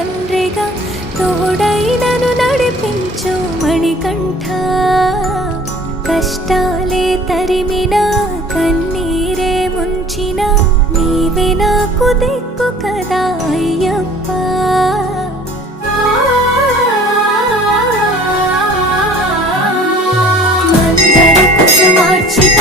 తండ్రిగా తోడై నన్ను నడిపించు మణికంఠ. కష్టాలే తరిమినా కన్నీరే ముంచిన నీవే నాకు దిక్కు కదా అయ్యప్ప. మందర కుసుమార్చిత